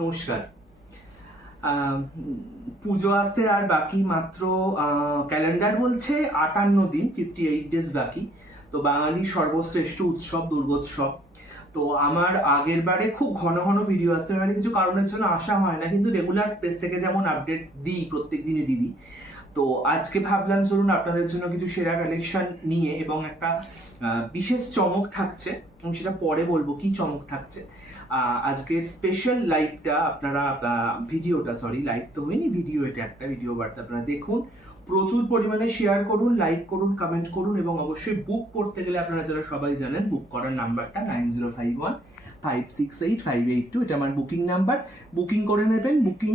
নমস্কার। পুজো আসতে আর বাকি মাত্র ক্যালেন্ডার বলছে 58 দিন, 58 ডেজ বাকি। তো বাঙালির সর্বশ্রেষ্ঠ উৎসব দুর্গোৎসব। তো আমার আগের বারে খুব ঘন ঘন ভিডিও আসতে পারে, কিছু কারণের জন্য আসা হয় না, কিন্তু রেগুলার পেজ থেকে যেমন আপডেট দিই, প্রত্যেক দিনই দিই। তো আজকে ভাবলাম চলুন আপনাদের জন্য কিছু সেরা কালেকশন নিয়ে, এবং একটা বিশেষ চমক থাকছে, আমি সেটা পরে বলবো কি চমক থাকছে। আজকের স্পেশাল লাইভটা আপনারা লাইভ তো হয়নি, ভিডিও, এটা একটা ভিডিও বার্তা, আপনারা দেখুন, প্রচুর পরিমাণে শেয়ার করুন, লাইক করুন, কমেন্ট করুন, এবং অবশ্যই বুক করতে গেলে আপনারা যারা সবাই জানেন, বুক করার নাম্বারটা 9051568582, এটা আমার বুকিং নাম্বার। বুকিং করে নেবেন, বুকিং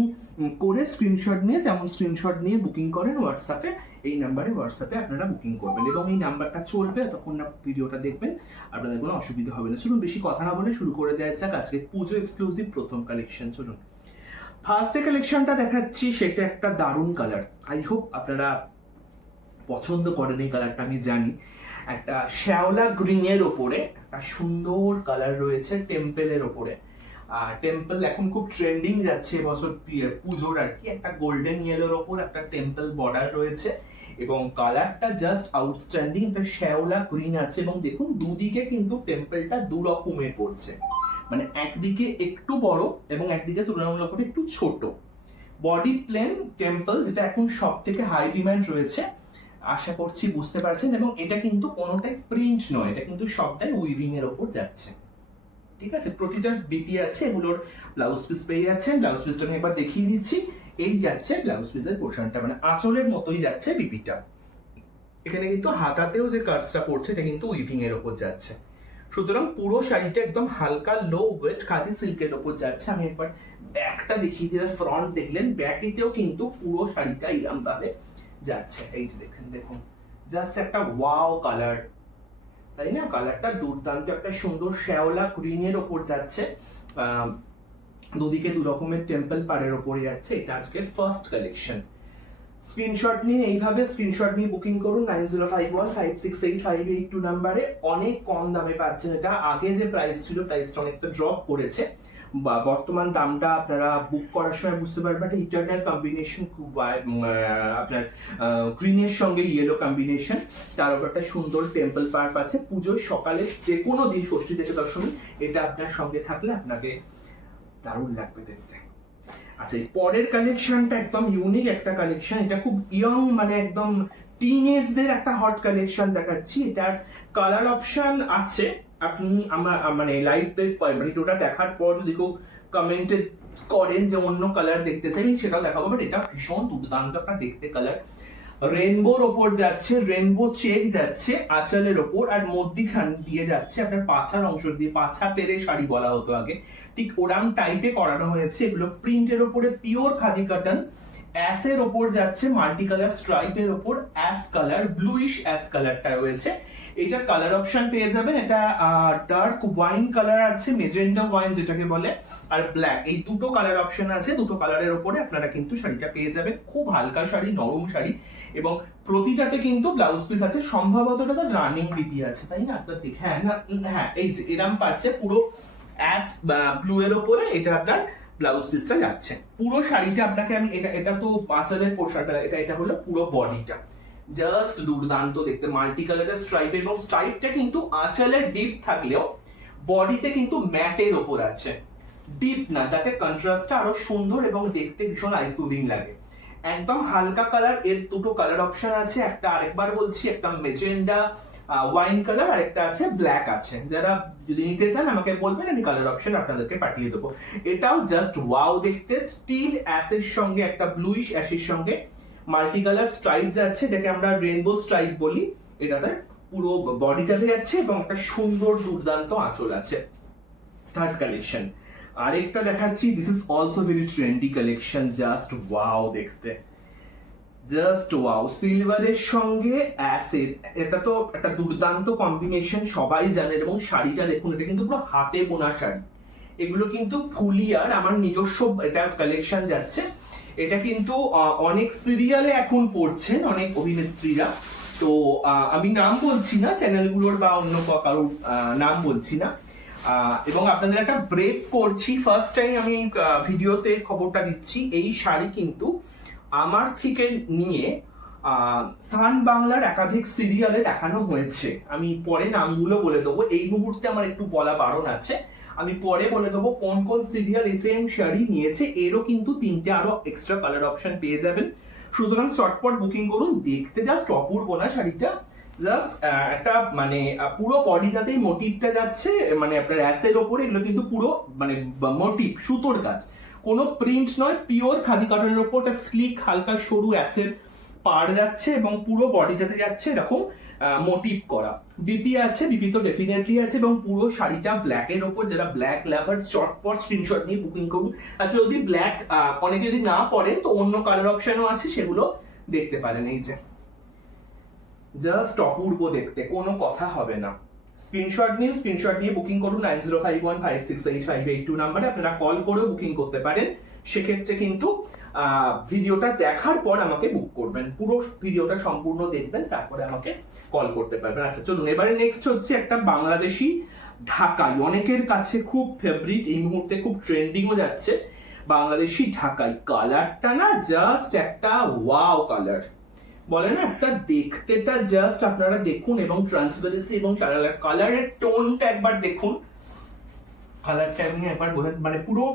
করে স্ক্রিনশট নিয়ে, যেমন স্ক্রিনশট নিয়ে বুকিং করেন হোয়াটসঅ্যাপে, এই নাম্বারে হোয়াটসঅ্যাপে আপনারা বুকিং করবেন, এবং এই নাম্বারটা চলবে তখন না ভিডিওটা দেখবেন, আপনাদের কোনো অসুবিধা হবে না। চলুন বেশি কথা না বলে শুরু করে দেওয়া যাক আজকে পুজো এক্সক্লুসিভ প্রথম কালেকশন। চলুন ফার্স্ট যে কালেকশনটা দেখাচ্ছি সেটা একটা দারুণ কালার, আই হোপ আপনারা পছন্দ করেন এই কালারটা, আমি জানি। একটা শ্যাওলা গ্রিনের ওপরে একটা সুন্দর কালার রয়েছে টেম্পলের ওপরে। টেম্পল এখন খুব ট্রেন্ডিং যাচ্ছে এবছর পুজোর আর কি। একটা গোল্ডেন ইয়েলোর ওপর একটা টেম্পল বর্ডার রয়েছে, এবং কালারটা জাস্ট আউটস্ট্যান্ডিং। একটা শ্যাওলা গ্রিন আছে, এবং দেখুন দুদিকে কিন্তু টেম্পলটা দু রকমের পড়ছে, মানে একদিকে একটু বড় এবং একদিকে তুলনামূলকভাবে একটু ছোট। বডি প্লেন টেম্পল, যেটা এখন সব থেকে হাই ডিমান্ড রয়েছে, আশা করছি বুঝতে পারছেন। এবং এটা কিন্তু কোনোটাই প্রিন্ট নয়, এটা কিন্তু সবটাই উইভিং এর ওপর যাচ্ছে, ঠিক আছে। প্রতিটা বিপি আছে, এগুলোর ব্লাউজ পিস পেয়ে যাচ্ছেন। ব্লাউজ পিসটা আমি একবার দেখিয়ে দিচ্ছি, এই যাচ্ছে ব্লাউজ পিসের পোর্শনটা, মানে আঁচলের মতোই যাচ্ছে বিপিটা। এখানে কিন্তু হাতাতেও যে কার্সটা পড়ছে এটা কিন্তু উইভিং এর ওপর যাচ্ছে। সুতরাং পুরো শাড়িটা একদম হালকা লো ওয়েট খাদি সিল্কের ওপর যাচ্ছে। আমি একবার ব্যাকটা দেখিয়ে দিলে, ফ্রন্ট দেখলেন, ব্যাকেতেও কিন্তু পুরো শাড়িটা এরকম ভাবে যাচ্ছে। এই যে দেখুন জাস্ট একটা ওয়াও কালার, তাই না? কালারটা দুর্দান্ত, একটা সুন্দর শ্যাওলা গ্রিনের ওপর যাচ্ছে, দুদিকে দু রকমের টেম্পল পাড়ের ওপরে যাচ্ছে। এটা আজকের ফার্স্ট কালেকশন। স্ক্রিনশট নিয়ে এইভাবে স্ক্রিনশট নিয়ে বুকিং করুন 9051568582 নাম্বারে। অনেক কম দামে পাচ্ছেন এটা। আগে যে প্রাইস ছিল, প্রাইসটা অনেকটা ড্রপ করেছে, বা বর্তমান দামটা আপনারা বুক করার সময় বুঝতে পারবেন। একটা ইটারনাল কম্বিনেশন, আপনার গ্রিনের সঙ্গে ইয়েলো কম্বিনেশন, তার উপর একটা সুন্দর টেম্পল পার্ক আছে। পুজোর সকালে যে কোনো দিন, ষষ্ঠী থেকে দশমী, এটা আপনার সঙ্গে থাকলে আপনাকে দারুণ লাগবে দেখতে। আচ্ছা, এই পরের কালেকশনটা একদম ইউনিক একটা কালেকশন। এটা খুব ইয়ং, মানে একদম টিনেজদের একটা হট কালেকশন দেখাচ্ছি। এটার কালার অপশন আছে, আপনি আমার মানে লাইভ ভিডিওটা দেখার পর যদি কেউ কমেন্টে করেন যে অন্য কালার দেখতে চাই, সেটাও দেখাবো। বাট এটা ভীষণ দুর্দান্ত একটা দেখতে কালার। রেনবোর ওপর যাচ্ছে, রেনবো চেক যাচ্ছে আঁচলের ওপর, আর মধ্যিখান দিয়ে যাচ্ছে আপনার পাছার অংশ দিয়ে, পাছা পেরে শাড়ি বলা হতো আগে, ঠিক ওরাম টাইপে করানো হয়েছে। এগুলো প্রিন্টের ওপরে পিওর খাদি কটন। অ্যাসের ওপর যাচ্ছে মাল্টি কালার স্ট্রাইপের ওপর অ্যাশ কালার, ব্লুইশ অ্যাশ কালারটা রয়েছে। এটার কালার অপশন পেয়ে যাবেন, এটা ডার্ক ওয়াইন কালার আছে, মেজেন্টা ওয়াইন যেটাকে বলে, আর ব্ল্যাক, এই দুটো কালার অপশন আছে। দুটো কালারের ওপরে আপনারা কিন্তু শাড়িটা পেয়ে যাবেন। খুব হালকা শাড়ি, নরম শাড়ি, এবং প্রতিটাতে কিন্তু ব্লাউজ পিস আছে। সম্ভবত এটা তো রানিং বিপি আছে, তাই না? আপনার দেখ, হ্যাঁ এই যে এরম পাচ্ছে পুরো অ্যাশ ব্লু এর ওপরে, এটা আপনার ব্লাউজ পিসটা যাচ্ছে। পুরো শাড়িটা আপনাকে আমি এটা তো আঁচলের পোশাকটা, এটা হলো পুরো বডিটা, জাস্ট দুর্দান্ত দেখতে। মাল্টি কালারের স্ট্রাইপ, এবং স্ট্রাইপটা কিন্তু আঁচলের ডিপ থাকলেও বডিতে কিন্তু ম্যাটের ওপর আছে, ডিপ না, তাতে কন্ট্রাস্টটা আরো সুন্দর এবং দেখতে ভীষণ আইসুদিং লাগে। একদম হালকা কালার, এর দুটো কালার অপশন আছে, একটা আরেকবার বলছি, একটা মেজেন্ডা ওয়াইন কালার, আর একটা আছে ব্ল্যাক আছে। যারা যদি নিতে চান আমাকে বলবেন, আমি কালার অপশন আপনাদেরকে পাঠিয়ে দেবো। এটাও জাস্ট ওয়াও দেখতে, স্টিল অ্যাশের সঙ্গে একটা ব্লুইশ অ্যাশের সঙ্গে মাল্টি কালার স্ট্রাইপ যাচ্ছে, এটাকে আমরা রেনবো স্ট্রাইপ বলি। এটাতে পুরো বডিটাতে যাচ্ছে, এবং একটা সুন্দর দুর্দান্ত আঁচল আছে। থার্ড কালেকশন আরেকটা দেখাচ্ছি, this is also very trendy collection, just wow দেখতে, জাস্ট ওয়াও। সিলভারের সঙ্গে অ্যাসের, এটা তো একটা দুর্দান্ত কম্বিনেশন, সবাই জানেন। এবং শাড়িটা দেখুন, এটা কিন্তু পুরো হাতে বোনা শাড়ি, এগুলো কিন্তু ফুলিয়ার, আমার নিজস্ব এটা কালেকশন যাচ্ছে। এটা কিন্তু অনেক সিরিয়ালে এখন পড়ছেন অনেক অভিনেত্রীরা। তো আমি নাম বলছি না চ্যানেলগুলোর বা অন্য কারোর নাম বলছি না, এবং আপনাদের একটা ব্রেক করছি, ফার্স্ট টাইম আমি ভিডিওতে খবরটা দিচ্ছি। এই শাড়ি কিন্তু আমার থেকে নিয়ে সান বাংলার একাধিক সিরিয়ালে দেখানো হয়েছে। আমি পরে নামগুলো বলে দেবো, এই মুহূর্তে আমার একটু বলা বারণ আছে। আমি পরে বলে দেবো কোন কোন সিরিয়াল সেম শাড়ি নিয়েছে। এরও কিন্তু 3টে আরো এক্সট্রা কালার অপশন পেয়ে যাবেন। সুতরাং চটপট বুকিং করুন। দেখতে জাস্ট অপূর্ব না শাড়িটা, জাস্ট একটা মানে পুরো বডিটাতেই মোটিভটা যাচ্ছে, মানে আপনার অ্যাসের ওপরে এগুলো কিন্তু পুরো মানে মোটিভ, সুতোর কাজ, কোনো প্রিন্ট নয়, পিওর খাদি কটনের ওপর একটা স্লিক হালকা সরু অ্যাসের পার যাচ্ছে এবং পুরো বডিটাতে যাচ্ছে এরকম মোটিভ করা। বিপি আছে, বিপি তো ডেফিনেটলি আছে, এবং পুরো শাড়িটা ব্ল্যাকের ওপর। যারা ব্ল্যাক লাভার চটপট স্ক্রিনশট নিয়ে বুকিং করুন। আসলে যদি ব্ল্যাক অনেকে যদি না পড়েন তো অন্য কালার অপশনও আছে, সেগুলো দেখতে পারেন। এই যে জাস্ট অপূর্ব দেখতে, কোনো কথা হবে না। স্ক্রিনশট নিয়ে বুকিং করুন 9051568582 নাম্বারে। আপনারা কল করেও বুকিং করতে পারেন। সেক্ষেত্রে কিন্তু ভিডিওটা দেখার পর আমাকে বুক করবেন, পুরো ভিডিওটা সম্পূর্ণ দেখবেন, তারপরে আমাকে কল করতে পারবেন। আচ্ছা চলুন, এবারে নেক্সট হচ্ছে একটা বাংলাদেশি ঢাকাই, অনেকের কাছে খুব ফেভারিট, এই মুহূর্তে খুব ট্রেন্ডিংও যাচ্ছে। বাংলাদেশি ঢাকাই, কালারটা না জাস্ট একটা ওয়াও কালার, বলে না একটা দেখতেটা জাস্ট আপনারা দেখুন, এবং ট্রান্সপারেন্সি এবং কালারের টোনটা একবার দেখুন। কালারটা এমনি একবার বোঝা, মানে পুরো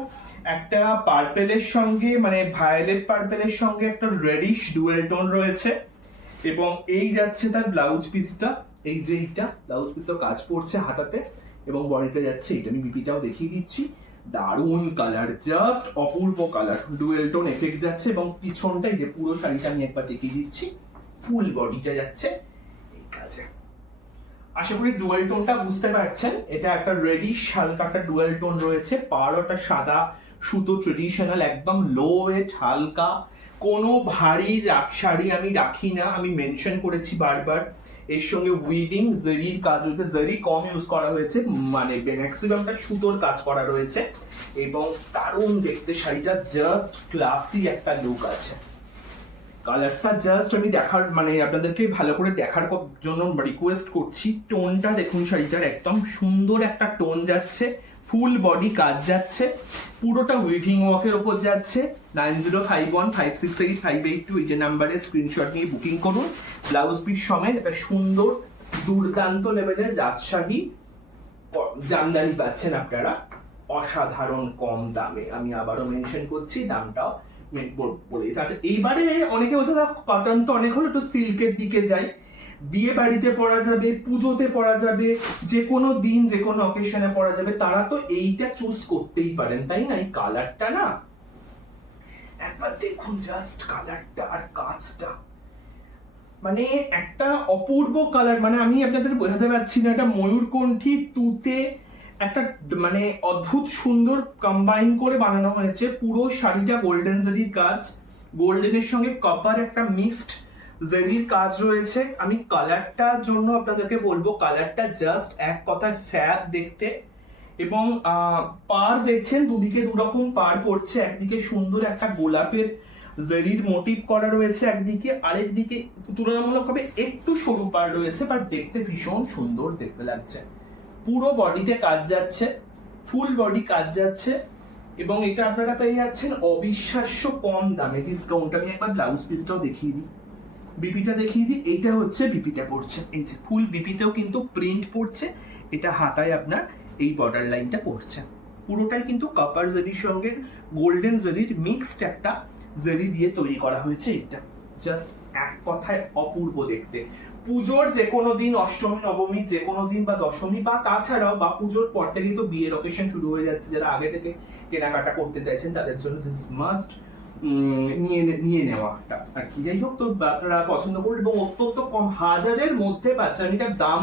একটা পার্পেলের সঙ্গে, মানে ভায়োলেট পার্পেলের সঙ্গে একটা রেডিশ ডুয়েল টোন রয়েছে। এবং এই যাচ্ছে তার ব্লাউজ পিসটা, এই যে এইটা ব্লাউজ পিসের কাজ পড়ছে হাতাতে, এবং বডিটা যাচ্ছে এটা। আমি বিপিটাও দেখিয়ে দিচ্ছি। দারুণ কালার, জাস্ট অপূর্ব কালার, ডুয়েল টোন এফেক্ট যাচ্ছে। এবং পিছনটাই যে পুরো শাড়িটা আমি একবার দেখিয়ে দিচ্ছি, ফুল বডিটা যাচ্ছে এই কাজে। আশা করি ডুয়েল টোনটা বুঝতে পারছেন। এটা একটা রেডিশ হালকা একটা ডুয়েল টোন রয়েছে, পাড়টা সাদা সুতো, ট্রেডিশনাল একদম লো ওয়েট, হালকা। কোনো ভারী শাড়ি আমি রাখি না, আমি মেনশন করেছি বারবার। এর সঙ্গে উইভিং জরির কাজ রয়েছে, জরি কম ইউজ করা হয়েছে, মানে ম্যাক্সিমামটা সুতোর কাজ করা রয়েছে। এবং দারুণ দেখতে শাড়িটা, জাস্ট ক্লাসি একটা লুক আছে। কালারটা জাস্ট আমি দেখার, মানে আপনাদেরকে ভালো করে দেখার জন্য রিকোয়েস্ট করছি। টোনটা দেখুন শাড়িটার, একদম সুন্দর একটা টোন যাচ্ছে, ফুল বডি কাজ যাচ্ছে, পুরোটা উইভিং ওয়ার্কের ওপর যাচ্ছে। 9051568582 এই যে নাম্বারে স্ক্রিনশট নিয়ে বুকিং করুন। ব্লাউজ পিস সমেত একটা সুন্দর দুর্দান্ত লেভেলের রাজশাহী জামদানি পাচ্ছেন আপনারা অসাধারণ কম দামে। আমি আবারও মেনশন করছি, দামটাও বলে। আচ্ছা এইবারে অনেকে বলছে কটন তো অনেক হলো, একটু সিল্কের দিকে যাই। বিয়ে বাড়িতে পরা যাবে, পুজোতে পরা যাবে, যে কোনো দিন যে কোনো অকেশনে পরা যাবে, তারা তো এইটা চুজ করতেই পারেন, তাই না? এই কালারটা না একবার দেখুন, জাস্ট কালারটা আর কাজটা, মানে একটা অপূর্ব কালার। মানে আমি আপনাদের বোঝাতে পারছি না, এটা ময়ূরকণ্ঠী তুতে একটা মানে অদ্ভুত সুন্দর কম্বাইন করে বানানো হয়েছে। পুরো শাড়িটা গোল্ডেন জারির কাজ, গোল্ডেনের সঙ্গে কপার একটা মিক্সড জারির কাজ রয়েছে। আমি কালারটার জন্য আপনাদেরকে বলবো, কালারটা জাস্ট এক কথায় ফ্যাব দেখতে। এবং পার দেখছেন, দুদিকে দুরকম পার পড়ছে, একদিকে সুন্দর একটা গোলাপের জারির মোটিভ করা রয়েছে একদিকে, আরেক দিকে তুলনামূলকভাবে একটু সরু পার রয়েছে, বাট দেখতে ভীষণ সুন্দর দেখতে লাগছে। পুরো বডিতে কাজ যাচ্ছে, ফুল বডি কাজ যাচ্ছে, এবং এটা আপনারা পেয়ে যাচ্ছেন অবিশ্বাস্য কম দামে, ডিসকাউন্ট। আমি একবার ব্লাউজ পিসটাও দেখিয়ে দিই, বিপিটা দেখিয়ে দিই। এইটা হচ্ছে বিপিটা পড়ছে, এই যে ফুল বিপিতেও কিন্তু প্রিন্ট পড়ছে। এটা হাতায় আপনার এই বর্ডার লাইনটা পড়ছে, পুরোটাই কিন্তু কপার জারির সঙ্গে গোল্ডেন জারির মিক্সড একটা জারি দিয়ে তৈরি করা হয়েছে। এটা জাস্ট এক কথায় অপূর্ব দেখতে। পুজোর যে কোনো দিন, অষ্টমী নবমী যে কোনো দিন, বা দশমী, বা তাছাড়াও বা পুজোর পর থেকেই তো বিয়ের অকেশন শুরু হয়ে যাচ্ছে, যারা আগে থেকে কেনাকাটা করতে চাইছেন তাদের জন্য মাস্ট নিয়ে নেওয়াটা আর কি। যাই হোক, তো আপনারা পছন্দ করুন, এবং অত্যন্ত কম, হাজারের মধ্যে পাচ্ছেন। আমি এটার দাম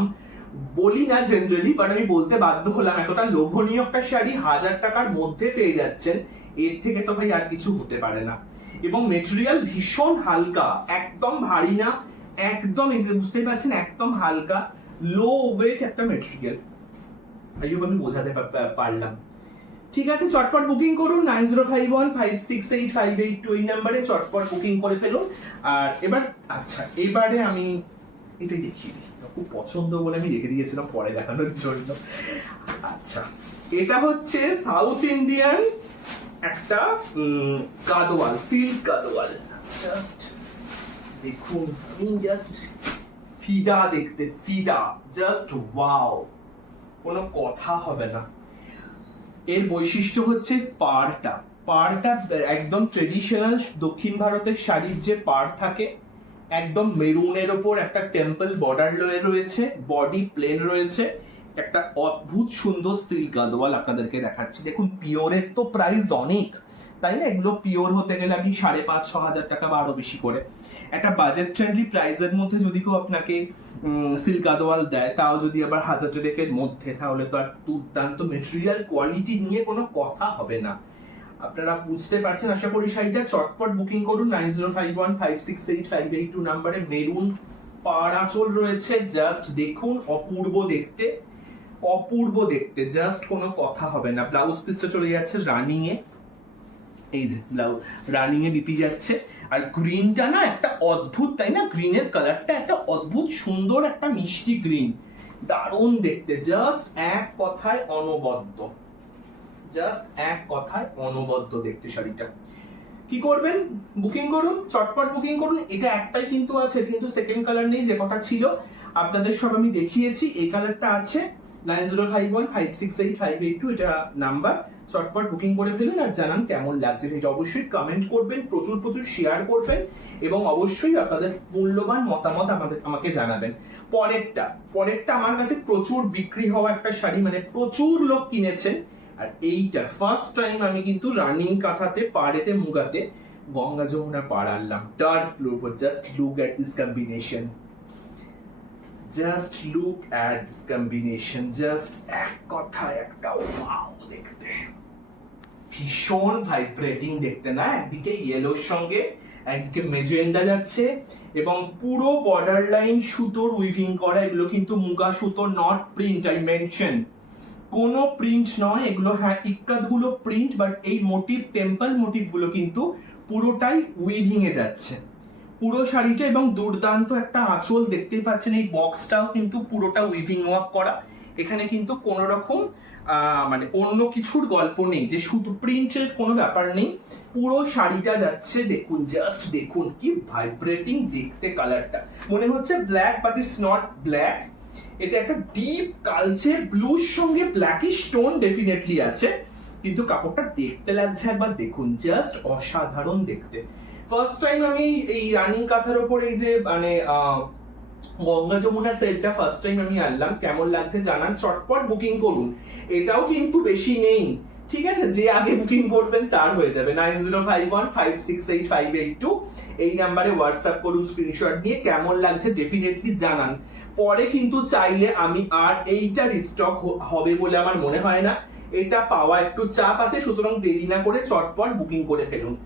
বলি না জেনারেলি, বাট আমি বলতে বাধ্য হলাম, এতটা লোভনীয় একটা শাড়ি 1000 টাকার মধ্যে পেয়ে যাচ্ছেন, এর থেকে তো ভাই আর কিছু হতে পারে না। এবং মেটেরিয়াল ভীষণ হালকা, একদম ভারী না, একদম বুঝতেই পারছেন, একদম হালকা লো ওয়েট একটা মেটেরিয়াল। আমি বোঝাতে পারলাম। ঠিক আছে, চটপট বুকিং করুন 9051568582 এই নাম্বারে চটপট বুকিং করে ফেলুন। আর এবার আচ্ছা, এবারে আমি এটাই দেখিয়ে দিই। খুব পছন্দ বলে আমি রেখে দিয়েছিলাম পরে দেখানোর জন্য। আচ্ছা, এটা হচ্ছে সাউথ ইন্ডিয়ান একটা গাদোয়াল, সিল্ক গাদোয়াল। জাস্ট দেখুন, আমি জাস্ট ফিদা দেখতে, ফিদা, জাস্ট ওয়াও, কোনো কথা হবে না। এর বৈশিষ্ট্য হচ্ছে পাড়টা একদম ট্রেডিশনাল দক্ষিণ ভারতের শাড়ির যে পাড় থাকে, একদম মেরুনের ওপর একটা টেম্পল বর্ডার রয়েছে, বডি প্লেন রয়েছে, একটা অদ্ভুত সুন্দর সিল্ক গাদোয়াল আপনাদেরকে দেখাচ্ছি। দেখুন, পিওরের তো প্রাইস অনেক, তাই না? এগুলো পিওর হতে গেলে আপনি 5,500-6,000 টাকা বা আরো বেশি করে। একটা বাজেট ফ্রেন্ডলি প্রাইসের মধ্যে যদি কেউ আপনাকে সিল্ক গাদোয়াল দেয়, তাও যদি আবার 1,000 মধ্যে, তাহলে তো আর দুর্দান্ত মেটেরিয়াল কোয়ালিটি নিয়ে কোনো কথা হবে না। আপনারা বুঝতে পারছেন আশা করি শাড়িটা। চটপট বুকিং করুন 9051568582 নাম্বারে। মেরুন পাড় আঁচল রয়েছে, জাস্ট দেখুন, অপূর্ব দেখতে, অপূর্ব দেখতে, জাস্ট কোনো কথা হবে না। ব্লাউজ পিসটা চলে যাচ্ছে রানিং এ, এই যে ব্লাউজ রানিং এ বিপি যাচ্ছে। আর গ্রিনটা না একটা অদ্ভুত, তাই না? গ্রিনের কালারটা একটা অদ্ভুত সুন্দর, একটা মিষ্টি গ্রিন, দারুণ দেখতে, জাস্ট এক কথায় অনবদ্য, জাস্ট এক কথায় অনবদ্য দেখতে শাড়িটা। কি করবেন? বুকিং করুন, চটপট বুকিং করুন। এটা একটাই কিন্তু আছে, কিন্তু সেকেন্ড কালার নেই, যে কটা ছিল আপনাদের সব আমি দেখিয়েছি। এই কালারটা আছে, 9051568582 এটা নাম্বার। চটপট বুকিং করে ফেলুন আর জানান কেমন লাগছে। এটা অবশ্যই কমেন্ট করবেন, প্রচুর প্রচুর শেয়ার করবেন এবং অবশ্যই আপনাদের মূল্যবান মতামত আমাকে জানাবেন। পরেরটা আমার কাছে প্রচুর বিক্রি হওয়া একটা শাড়ি, মানে প্রচুর লোক কিনেছেন। আর এইটা ফার্স্ট টাইম আমি কিন্তু রানিং কাঁথাতে, পাড়েতে, মুগাতে গঙ্গা যমুনা পাড় আনলাম, dark blue. Just look at this combination, just look at this combination, just এক কথায় একটা ওয়াও দেখতে, ভীষণ ভাইব্রেটিং দেখতে, না? একদিকে ইয়েলোর সঙ্গে একদিকে মেজেন্ডা যাচ্ছে এবং পুরো বর্ডার লাইন সুতোর উইভিং করা। এগুলো কিন্তু মুগা সুতো, নট প্রিন্ট, আই মেনশন, কোনো প্রিন্ট নয় এগুলো। হ্যাঁ, ইক্কাতগুলো প্রিন্ট, বাট এই মোটিভ, টেম্পল মোটিভ গুলো কিন্তু পুরোটাই উইভিং এ যাচ্ছে পুরো শাড়িটা। এবং দুর্দান্ত একটা আঁচল দেখতেই পাচ্ছেন, এই বক্সটাও কিন্তু পুরোটা উইভিং ওয়ার্ক করা। এখানে কিন্তু কোনো রকম মানে অন্য কিছুর গল্প নেই, যে শুধু প্রিন্টের কোনো ব্যাপার নেই, পুরো শাড়িটা যাচ্ছে। দেখুন, জাস্ট দেখুন কি ভাইব্রেটিং দেখতে কালারটা, মনে হচ্ছে black, but it's not black. এটা একটা ডিপ কালচে ব্লুর সঙ্গে ব্ল্যাকিশ টোন ডেফিনেটলি আছে, কিন্তু কাপড়টা দেখতে লাগছে একবার দেখুন, জাস্ট অসাধারণ দেখতে। ফার্স্ট টাইম আমি এই রানিং কাঁথার ওপর এই যে মানে গঙ্গা যমুনা সেটটা ফার্স্ট টাইম আমি আনলাম। কেমন লাগছে জানান, চটপট বুকিং করুন। এটাও কিন্তু বেশি নেই, ঠিক আছে? যে আগে বুকিং করবেন তার হয়ে যাবে। 9051568582 এই নাম্বারে হোয়াটসঅ্যাপ করুন স্ক্রিনশট দিয়ে। কেমন লাগছে ডেফিনেটলি জানান। পরে কিন্তু চাইলে আমি আর এইটা রিস্টক হবে বলে আমার মনে হয় না, এটা পাওয়া একটু চাপ আছে, সুতরাং দেরি না করে চটপট বুকিং করে ফেলুন।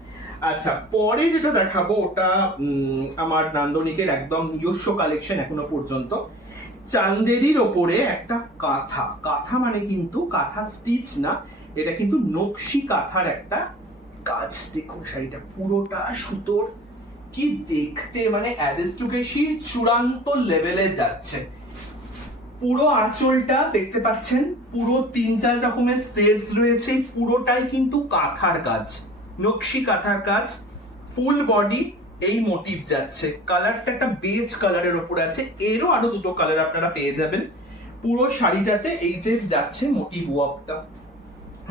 আচ্ছা, পরে যেটা দেখাবো ওটা আমার নান্দনিকের একদম নিজস্ব কালেকশন এখনো পর্যন্ত। চান্দেরির ওপরে একটা কাঁথা মানে কিন্তু কাঁথা স্টিচ না, এটা কিন্তু নকশি কাঁথার একটা কাজ। দেখুন শাড়িটা পুরোটা সুতোর, কি দেখতে, মানে অ্যারিস্টোক্রেসির চূড়ান্ত লেভেলে যাচ্ছে। পুরো আঁচলটা দেখতে পাচ্ছেন, পুরো 3-4 রকমের শেডস রয়েছে, পুরোটাই কিন্তু কাঁথার কাজ, নকশি কাঁথার কাজ। ফুল বডি এই মোটিভ যাচ্ছে। কালারটা একটা বেজ কালারের ওপর আছে, এরও আরো দুটো কালার আপনারা পেয়ে যাবেন। পুরো শাড়িটাতে এই যে যাচ্ছে মোটিভ ওয়ার্কটা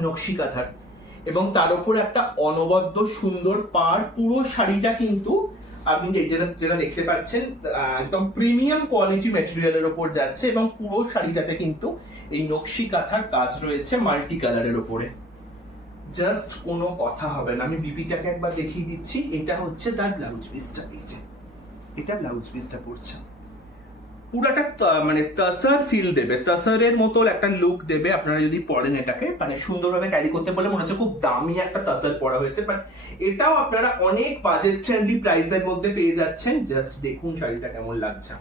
নকশি কাঁথার, এবং তার উপর একটা অনবদ্য সুন্দর পাড়। পুরো শাড়িটা কিন্তু আপনি যেটা দেখতে পাচ্ছেন একদম প্রিমিয়াম কোয়ালিটি ম্যাটেরিয়ালের উপর যাচ্ছে, এবং পুরো শাড়িটাতে কিন্তু এই নকশি কাঁথার কাজ রয়েছে মাল্টি কালারের উপরে। জাস্ট কোনো কথা হবে না। আমি বিপিটাকে একবার দেখিয়ে দিচ্ছি। এটা হচ্ছে তার ব্লাউজ পিসটা, দিয়েছে, এটা ব্লাউজ পিসটা পড়ছে, পুরাটা মানে তাসার ফিল দেবে, তাসারের মতো একটা লুক দেবে। আপনারা যদি পরেন এটাকে, মানে সুন্দরভাবে ক্যারি করতে বলে মনে হচ্ছে খুব দামি একটা তাসার পরা হয়েছে, বাট এটাও আপনারা অনেক বাজেট ফ্রেন্ডলি প্রাইসের মধ্যে পেয়ে যাচ্ছেন। জাস্ট দেখুন শাড়িটা কেমন লাগছে,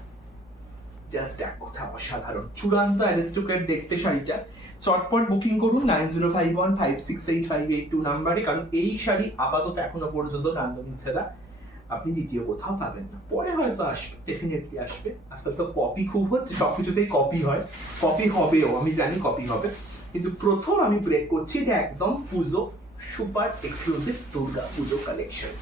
জাস্ট এক কথা অসাধারণ, চূড়ান্ত অ্যারিস্টোক্রেট দেখতে শাড়িটা। চটপট বুকিং করুন 9051568582 নাম্বারে, কারণ এই শাড়ি আপাতত এখনো পর্যন্ত নান্দনিক ছাড়া আপনি দ্বিতীয় কোথাও পাবেন না। পরে হয়তো আসবে, ডেফিনেটলি আসবে। আজকাল তো কপি খুব হচ্ছে, সবকিছুতেই কপি হয়, কপি হবেও, আমি জানি কপি হবে, কিন্তু প্রথম আমি ব্রেক করছি এটা একদম পুজো সুপার এক্সক্লুসিভ দুর্গা পুজো কালেকশন।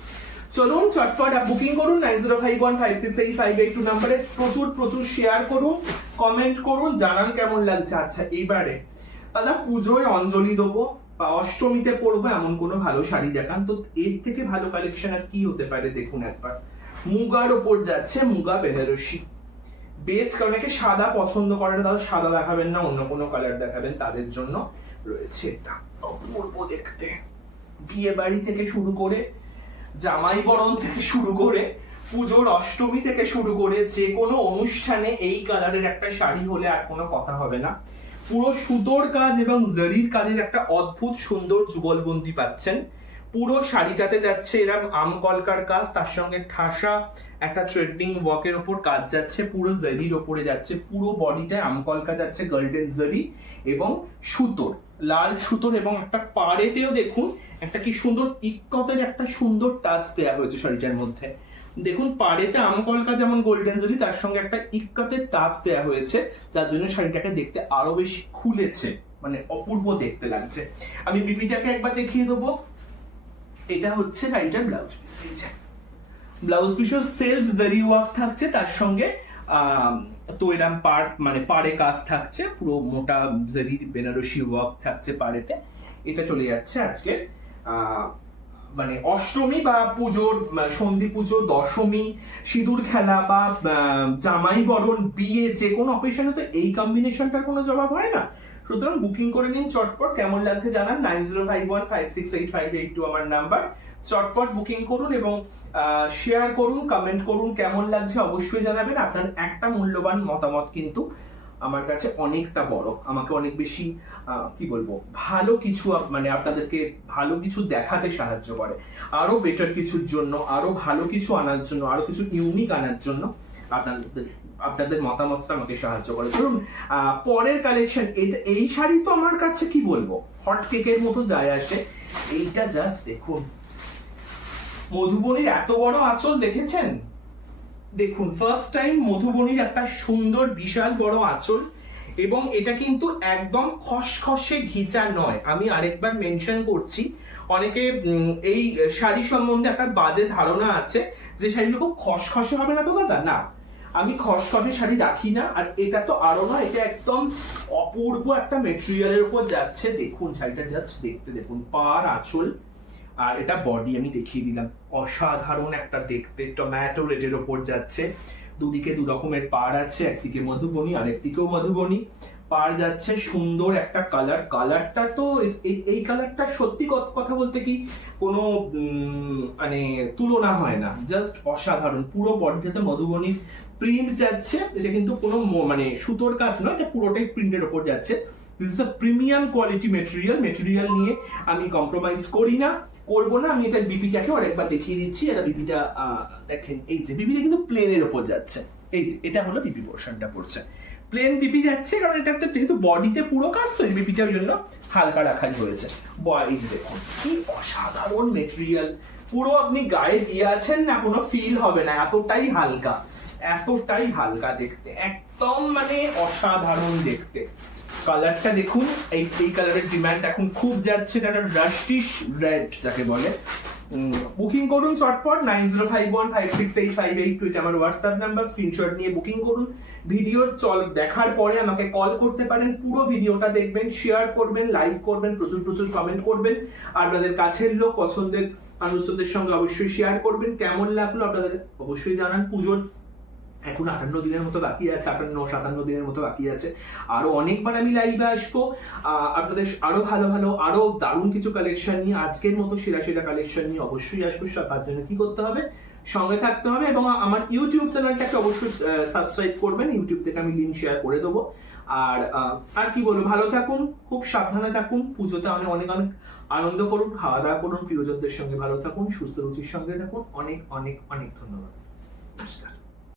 চলুন চটপট বুকিং করুন 9051568582 নম্বরে, প্রচুর প্রচুর শেয়ার করুন, কমেন্ট করুন, জানান কেমন লাগছে। আচ্ছা এবারে দাদা পুজোয় অঞ্জলি দেবো বা অষ্টমীতে পরবো এমন কোনো ভালো শাড়ি দেখান তো, এর থেকে ভালো কালেকশন আর কি হতে পারে। দেখুন একবার মুগার ওপর যাচ্ছে, মুগা বেনারসি বেজ, অনেকে সাদা পছন্দ করেন, দাদা সাদা দেখাবেন না, অন্য কোনো কালার দেখাবেন, তাদের জন্য রয়েছে এটা। অপূর্ব দেখতে, বিয়ে বাড়ি থেকে শুরু করে, জামাই বরণ থেকে শুরু করে, পুজোর অষ্টমী থেকে শুরু করে যে কোনো অনুষ্ঠানে এই কালারের একটা শাড়ি হলে আর কোনো কথা হবে না। পুরো সুতোর কাজ এবং জরির কাজের একটা অদ্ভুত সুন্দর যুগলবন্দি পাচ্ছেন। পুরো শাড়িটাতে যাচ্ছে এরকম আমকলকার কাজ, তার সঙ্গে ঠাসা একটা থ্রেডিং ওয়ার্কের ওপর কাজ যাচ্ছে, পুরো জরির ওপরে যাচ্ছে, পুরো বডিতে আমকলকা যাচ্ছে, গোল্ডেন জরি এবং সুতোর, লাল সুতোর, এবং একটা পাড়েতেও দেখুন একটা কি সুন্দর ইক্কতের একটা সুন্দর টাচ দেওয়া হয়েছে শাড়িটার মধ্যে। দেখুন পাড়েতে আমকলকা যেমন গোল্ডেন জরি, তার সঙ্গে একটা ইক্কতের টাচ দেওয়া হয়েছে, যার জন্য শাড়িটাকে দেখতে আরো বেশি খুলেছে, মানে অপূর্ব দেখতে লাগছে। আমি বিপিটাকে একবার দেখিয়ে দেবো। এটা হচ্ছে শাড়িটার ব্লাউজ পিস, ব্লাউজ পিসও সেলফ জরি ওয়ার্ক থাকছে, তার সঙ্গে তো এরকম পাড় মানে পাড়ে কাজ থাকছে, পুরো মোটা জরির বেনারসি ওয়ার্ক থাকছে পাড়েতে। এটা চলে যাচ্ছে আজকে মানে অষ্টমী বা পুজোর সন্ধি পুজো, দশমী, সিঁদুর খেলা বা জামাই বরণ, বিয়ে, যে কোনো অকেশনে তো এই কম্বিনেশনটার কোনো জবাব হয় না। সুতরাং বুকিং করে নিন চটপট, কেমন লাগছে জানান। 9051568582 আমার নাম্বার, চটপট বুকিং করুন এবং শেয়ার করুন, কমেন্ট করুন, কেমন লাগছে অবশ্যই জানাবেন। আপনার একটা মূল্যবান মতামত কিন্তু আমার কাছে অনেকটা বড়, আমাকে অনেক বেশি কি বলবো ভালো কিছু মানে আপনাদেরকে ভালো কিছু দেখাতে সাহায্য করে, আরো বেটার কিছুর জন্য, আরো ভালো কিছু আনার জন্য, আরো কিছু ইউনিক আনার জন্য আপনাদের মতামতটা আমাকে সাহায্য করে। ধরুন পরের কালেকশন, এই শাড়ি তো আমার কাছে কি বলবো হট কেকের মতো যায় আসে। এইটা জাস্ট দেখুন, মধুবনীর এত বড় আঁচল দেখেছেন? দেখুন ফার্স্ট টাইম মধুবনীর একটা সুন্দর বিশাল বড় আঁচল, এবং এটা কিন্তু একদম খসখসে ঘিচা নয়। আমি আরেকবার মেনশন করছি, অনেকে এই শাড়ি সম্বন্ধে একটা বাজে ধারণা আছে যে শাড়িগুলো খুব খসখসে হবে না তো দাদা, না, আমি খসখসে শাড়ি রাখি না। আর এটা তো আরো না, এটা একদম অপূর্ব একটা মেটেরিয়ালের উপর যাচ্ছে। দেখুন শাড়িটা জাস্ট দেখতে দেখুন, পাড় আঁচল আর এটা বডি আমি দেখিয়ে দিলাম, অসাধারণ একটা দেখতে, টমেটো রেডের ওপর যাচ্ছে, দুদিকে দু রকমের পাড় আছে, একদিকে মধুবনী আর একদিকেও মধুবনী পাড় যাচ্ছে, সুন্দর একটা কালার। কালারটা তো এই কালারটা সত্যি কথা বলতে কি কোনো মানে তুলনা হয় না, জাস্ট অসাধারণ। পুরো বডিতে মধুবনীর প্রিন্ট যাচ্ছে, এটা কিন্তু কোনো মানে সুতোর কাজ নয়, এটা পুরোটাই প্রিন্টের ওপর যাচ্ছে। This is a premium quality material নিয়ে আমি কম্প্রোমাইজ করি না, করবো না। আমি এটা বিপিটাকে আরেকবার দেখিয়ে দিচ্ছি। এটা বিপিটা দেখেন, এই যে বিপিটা কিন্তু প্লেনের ওপর যাচ্ছে, এই যে এটা হলো বিপি পোর্শনটা পড়ছে, প্লেন বিপি যাচ্ছে, কারণ এটাতে যেহেতু বডিতে পুরো কাজ তো বিপিটার জন্য হালকা রাখাই হয়েছে। এই যে দেখুন কি অসাধারণ মেটেরিয়াল, পুরো আপনি গায়ে দিয়ে আছেন না, কোনো ফিল হবে না, এতটাই হালকা, এতটাই হালকা দেখতে, একদম মানে অসাধারণ দেখতে। কালারটা দেখুন, এই কালারের ডিমান্ড এখন খুব যাচ্ছে, এটা রাস্টিশ রেড যাকে বলে। বুকিং করুন চটপট 9051568582, এটা আমার হোয়াটসঅ্যাপ নাম্বার, স্ক্রিনশট নিয়ে বুকিং করুন। ভিডিও দেখার পরে আমাকে কল করতে পারেন, পুরো ভিডিওটা দেখবেন, শেয়ার করবেন, লাইক করবেন, প্রচুর প্রচুর কমেন্ট করবেন, আপনাদের কাছের লোক পছন্দের মানুষদের সঙ্গে অবশ্যই শেয়ার করবেন। কেমন লাগলো আপনাদের অবশ্যই জানান। পুজোর এখন 58 দিনের মতো বাকি আছে, 57 দিনের মতো বাকি আছে। আরো অনেকবার আমি লাইভে আসবো আপনাদের আরো ভালো ভালো আরো দারুণ কিছু কালেকশন নিয়ে, আজকের মতো সেরা কালেকশন নিয়ে অবশ্যই আসবো। তার জন্য কি করতে হবে, সঙ্গে থাকতে হবে এবং আমার ইউটিউব চ্যানেলটাকে অবশ্যই সাবস্ক্রাইব করবেন, ইউটিউব থেকে আমি লিংক শেয়ার করে দেবো। আর কি বলবো, ভালো থাকুন, খুব সাবধানে থাকুন, পুজোতে অনেক অনেক অনেক আনন্দ করুন, খাওয়া দাওয়া করুন, প্রিয়জনদের সঙ্গে ভালো থাকুন, সুস্থ রুচির সঙ্গে থাকুন। অনেক অনেক অনেক ধন্যবাদ, নমস্কার।